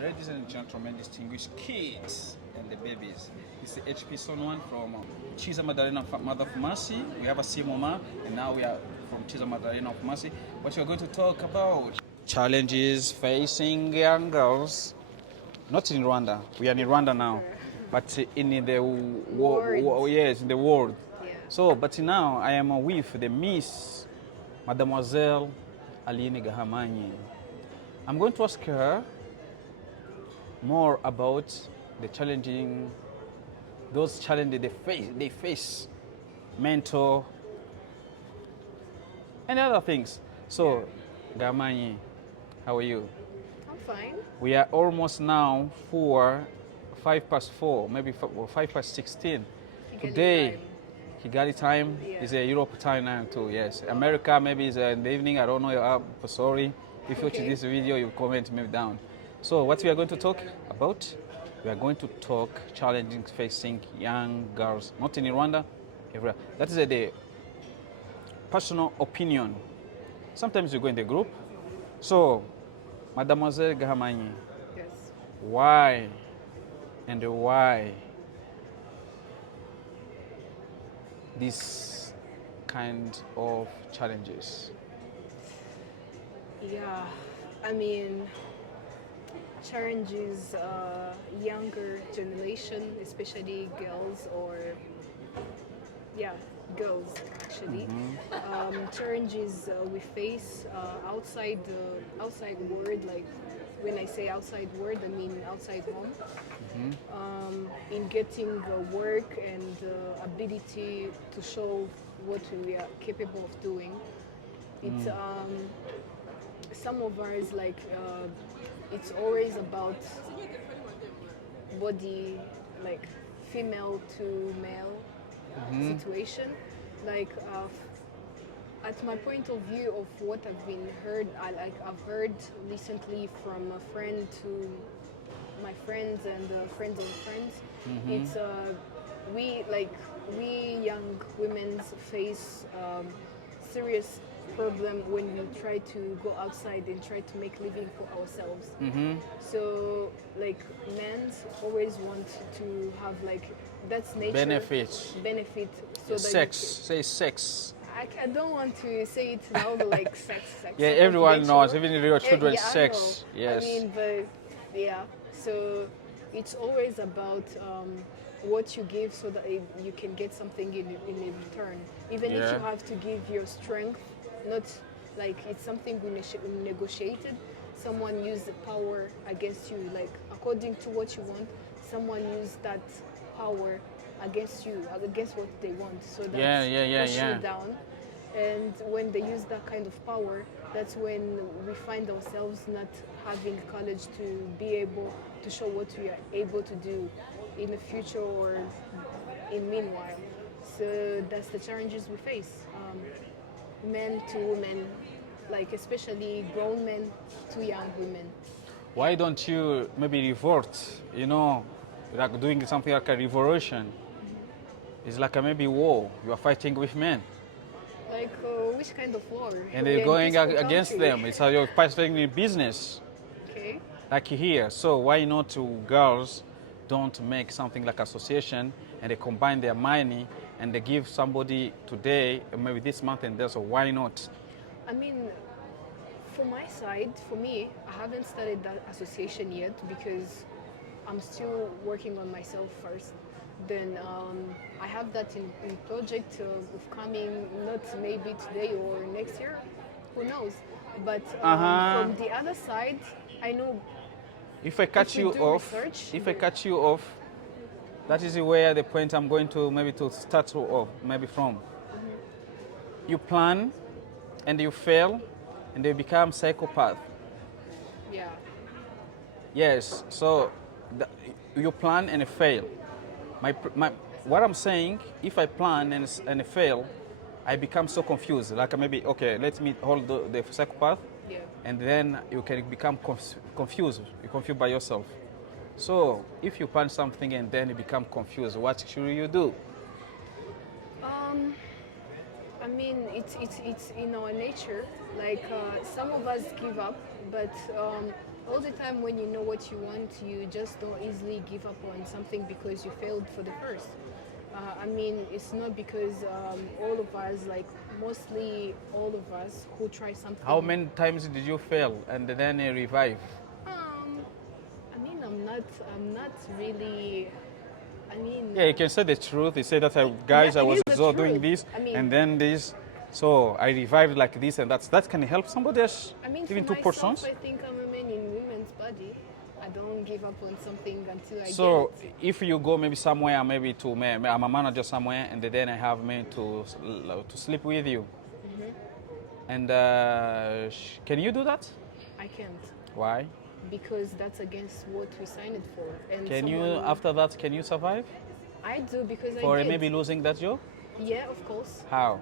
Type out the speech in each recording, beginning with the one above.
Ladies and gentlemen, distinguished kids and the babies, this is HP Son 1 from Chiza Madalena Mother of Mercy. We have a Simoma, and now we are from Chiza Madalena of Mercy. What we are going to talk about challenges facing young girls, not in Rwanda. We are in Rwanda now, but in the yes, in the world. Yeah. So, but now I am with the Miss Mademoiselle Aline Gahamanyi. I'm going to ask her more about the challenging, those challenges they face, mental, and other things. So, Gahamanyi, how are you? I'm fine. We are almost now 5 past 4, maybe 5 past 16. Kigali Today, time. Kigali time Yeah. is a Europe time now too, yes. America maybe is in the evening, I don't know, sorry. If you watch Okay. this video, you comment me down. So what we are going to talk about, we are going to talk challenges facing young girls, not in Rwanda, everywhere. That is the personal opinion. Sometimes you go in the group. So, Mademoiselle Gahamanyi, Yes. why and why this kind of challenges? Yeah. I mean, challenges younger generation, especially girls or girls actually. Challenges we face outside world, like when I say outside world, I mean outside home. In getting work and ability to show what we are capable of doing. It's some of ours like it's always about body, like female to male situation. Like at my point of view of what I've heard recently from a friend to my friends and friends of friends. It's we young women face serious problem when we try to go outside and try to make living for ourselves. So like men always want to have like that's nature Benefits. benefit. So that Sex, say sex. I don't want to say it loud like sex. Yeah, so everyone knows, confidential. even your children, Yeah, I sex. know. Yes. I mean, but yeah. So it's always about what you give so that you can get something in return. Even if Yeah. you have to give your strength, not like it's something we negotiated. Someone used the power against you, like according to what you want. Someone used that power against you, against what they want. So that's push you down. And when they use that kind of power, that's when we find ourselves not having courage to be able to show what we are able to do in the future or in meanwhile. So that's the challenges we face. Men to women, like especially grown men to young women. Why don't you maybe revolt? You know, like doing something like a revolution. It's like a maybe war. You are fighting with men. Like which kind of war? And We they're are in going peaceful against country. them. It's how you're fighting in business, Okay. like here. So why not girls don't make something like association and they combine their money and they give somebody today, maybe this month and there, so why not? I mean, for my side, for me, I haven't started that association yet because I'm still working on myself first. Then I have that in project of coming, not maybe today or next year, who knows. But from the other side, I know If I cut if we you do off, research, if I cut you off, that is where the point I'm going to maybe to start off, maybe from. You plan and you fail and you become psychopath. yeah, Yes, so you plan and fail. What I'm saying, if I plan and fail, I become so confused. Like maybe, okay, let me hold the psychopath, yeah. and then you can become confused. You're confused by yourself. So if you plan something and then you become confused, what should you do? I mean, it's in our nature. Like some of us give up, but all the time when you know what you want, you just don't easily give up on something because you failed for the first. I mean, it's not because all of us, like mostly all of us who try something. How many times did you fail and then revive? I mean, I'm not really. I mean, Yeah, you can say the truth. You say that guys, yeah, I it was is the doing truth. this I mean- and then this. So I revived like this and that can help somebody else. I mean, Even for 2 myself, persons. I think I'm a man in women's body. I don't give up on something until I So get it. if you go maybe somewhere, maybe to me, I'm a manager somewhere, and then I have me to sleep with you. And can you do that? I can't Why? because that's against what we signed it for. And Can you someone- after that? Can you survive I do because for I did. maybe losing that job? Yeah, of course. How?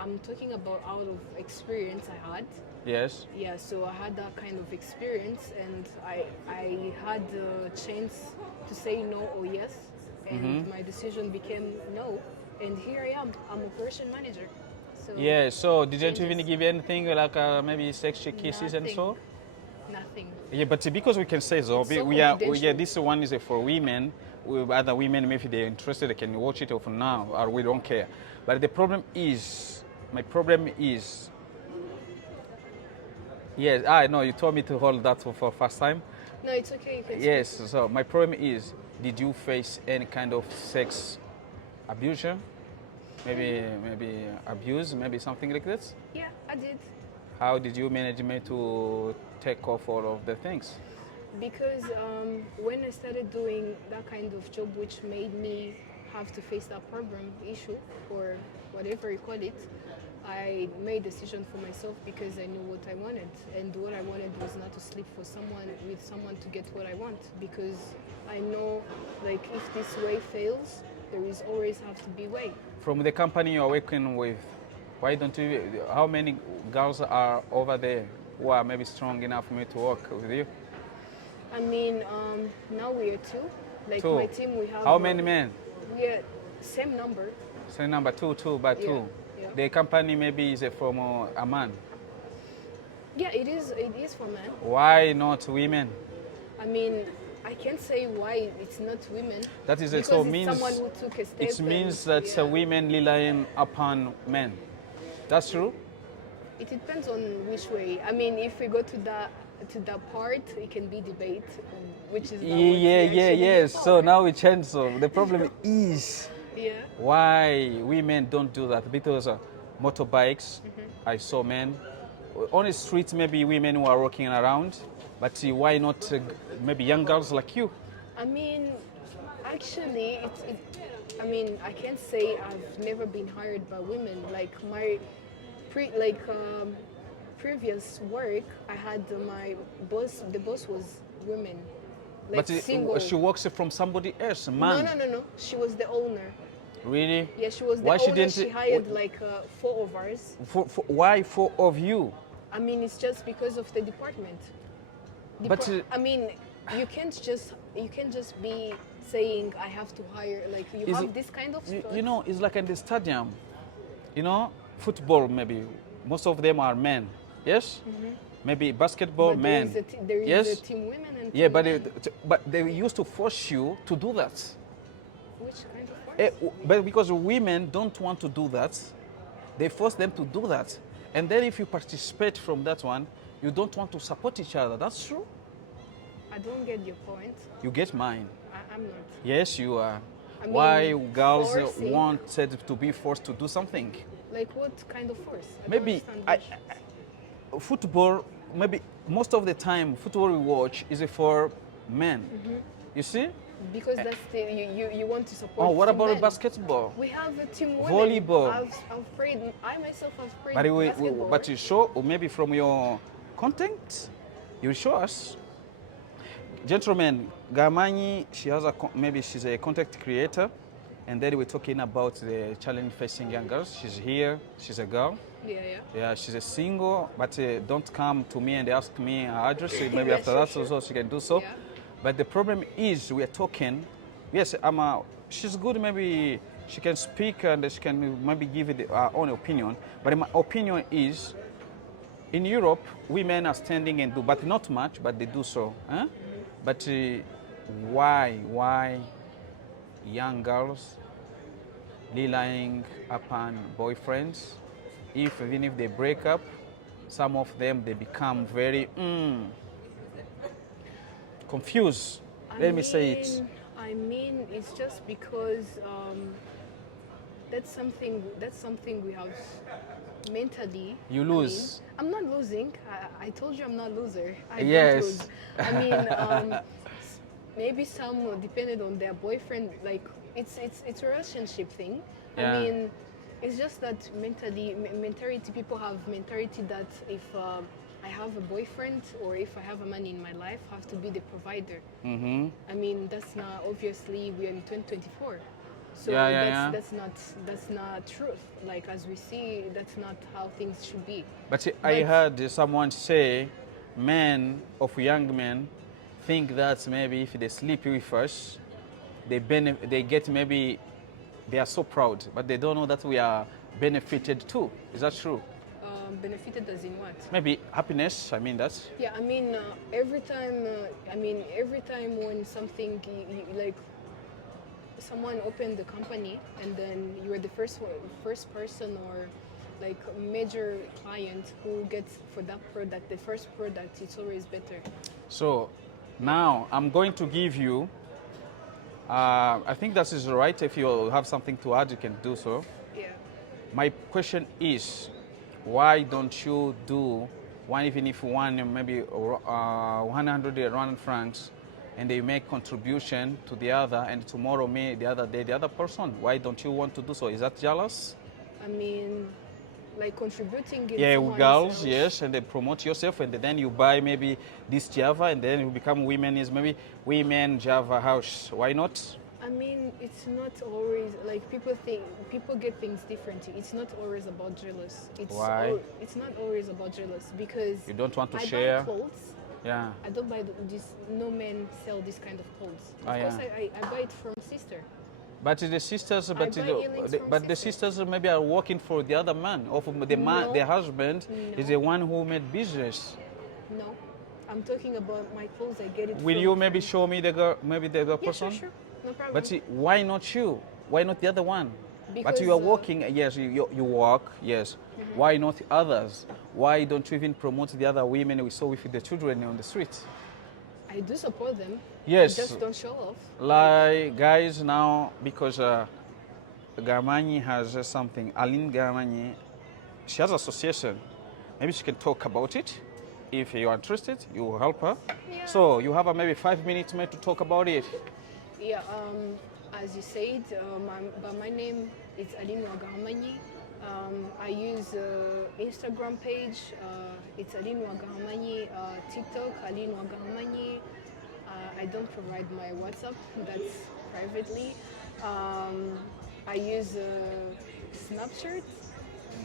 I'm talking about out of experience I had. Yes. Yeah, so I had that kind of experience, and I had the chance to say no or yes, and my decision became no, and here I am. I'm operation manager. So Yeah. So didn't you even changes. give anything like maybe sexual kisses and so? Nothing. Yeah, but because we can say so, It's so we are. confidential. This one is for women. With other women, maybe they're interested, they can watch it for now, or we don't care. But the problem is, my problem is, yes, I know you told me to hold that for first time. No, it's okay. You can Yes. speak. So my problem is, did you face any kind of sex abuse? Maybe abuse, maybe something like this. Yeah, I did. How did you manage me to take off all of the things? Because when I started doing that kind of job, which made me have to face that problem issue or whatever you call it, I made a decision for myself because I knew what I wanted, and what I wanted was not to sleep for someone with someone to get what I want. Because I know, like, if this way fails, there is always have to be way. From the company you're working with, why don't you? How many girls are over there who are maybe strong enough for me to work with you? I mean, now we are two. Like Two. my team, we have. How many men? We are same number. Say number two, but Yeah, two. yeah. The company maybe is from a man. Yeah, it is. It is for men. Why not women? I mean, I can't say why it's not women. That is because so it's means someone who took a step. it means and, that yeah. women relying upon men. That's true. It depends on which way. I mean, if we go to that part, it can be debate, which is not what we actually Yes. go So for. now we change. So the problem is Yeah. why women don't do that, because motorbikes, I saw men on the streets, maybe women who are walking around, but why not maybe young girls like you? I mean, actually, I mean, I can't say I've never been hired by women. Like my previous work, I had my boss. The boss was women, like But single. she works from somebody else, man. No. She was the owner. Really? Yeah, she was the Why she owner. didn't- She hired like 4 of us. Why 4 of you? I mean, it's just because of the department. But, I mean, you can't just be saying I have to hire, like you Is have it- this kind of You stuff. know, it's like in the stadium. You know, football maybe. Most of them are men. Yes? Maybe basketball, But men. there is yes? a team women and Yeah, team but men. but they used to force you to do that. Which kind of force? But because women don't want to do that, they force them to do that. And then if you participate from that one, you don't want to support each other. That's true. I don't get your point. You get mine. I'm not. Yes, you are. I mean, Why girls forcing- wanted to be forced to do something? Like what kind of force? I don't Maybe understand which- football, maybe most of the time, football we watch is for men. You see? because that's the you want to support. Oh, what team about men. basketball? We have a team women. Volleyball. I've played. I myself have played But, basketball. but you show, or maybe from your content, you show us. Gentlemen, Gamanyi, she has maybe she's a content creator, and then we're talking about the challenge facing young girls. She's here, she's a girl. Yeah. Yeah, she's a single, but don't come to me and ask me her address. So maybe Yeah, after sure, that, sure. also she can do so. Yeah. But the problem is, we are talking. Yes, she's good. Maybe she can speak and she can maybe give it her own opinion. But my opinion is, in Europe, women are standing and do, but not much, but they do so. Huh? But why young girls relying upon boyfriends? If even if they break up, some of them they become very confused. Let me say it. I mean, it's just because that's something we have mentally. You lose. I mean, I'm not losing. I told you I'm not loser. I Yes. don't lose. I mean, maybe some depended on their boyfriend. Like it's a relationship thing. Yeah. I mean, it's just that mentality. People have mentality that if I have a boyfriend or if I have a man in my life, I have to be the provider. Mm-hmm. I mean, that's not obviously we're in 2024. So that's not truth. Like as we see, that's not how things should be. But I heard someone say, young men think that maybe if they sleep with us, they get maybe they are so proud, but they don't know that we are benefited too. Is that true? Benefited as in what? Maybe happiness. I mean that. Yeah, I mean every time. Every time when something like someone opened the company and then you were the first person or like a major client who gets for that product, the first product, it's always better. So now I'm going to give you. I think that is right. If you have something to add, you can do so. Yeah. My question is, why don't you do one, even if one maybe 100 Rwandan francs, and they make contribution to the other, and tomorrow the other day the other person? Why don't you want to do so? Is that jealous? I mean, like contributing in Yeah, someone girls, else. yes, and they promote yourself, and then you buy maybe this Java, and then you become women is maybe women Java house. Why not? I mean, it's not always like people get things differently. It's not always about jealous. Why? It's not always about jealous because You don't want to I share. buy clothes. Yeah. I don't buy this. No men sell this kind of clothes. Of Oh, course, yeah. I buy it from sister. But the sisters, buy earrings from the sisters. sisters maybe are working for the other man, or for the man, No. the husband No. is the one who made business. No, I'm talking about my clothes. I get it. Will from you maybe friends. show me the girl, maybe the other Yeah, person? sure, no problem. But see, why not you? Why not the other one? But Because, you are working, yes, you work, yes. Why not others? Why don't you even promote the other women we saw with the children on the street? I do support them. Yes. I just don't show off. Like guys now, because Garmani has something. Aline Garmani, she has association. Maybe she can talk about it. If you are interested, you will help her. Yeah. So you have maybe 5 minutes maybe to talk about it. Yeah, as you said, my name is Aline Wagahamanyi. I use Instagram page. It's Aline Wagahamanyi. TikTok, Aline Wagahamanyi. I don't provide my WhatsApp. That's privately. I use Snapchat,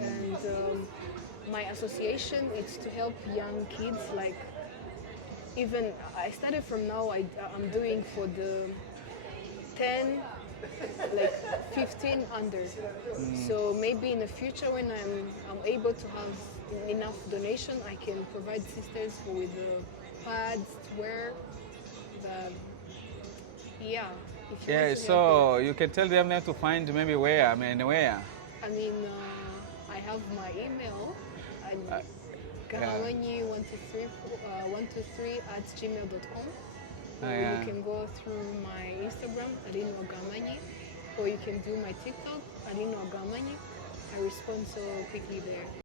and my association is to help young kids. Like even I started from now. I'm doing for the 10, like 15 under. So maybe in the future when I'm able to have enough donation, I can provide sisters with pads to wear. Yeah. If you Yeah, want to help so you can tell them now to find maybe where, I mean where. I mean, I have my email. Gahamanyi123 Yeah. You can go through my Instagram, Aline Wagahamanyi, or you can do my TikTok, Aline Wagahamanyi. I respond so quickly there.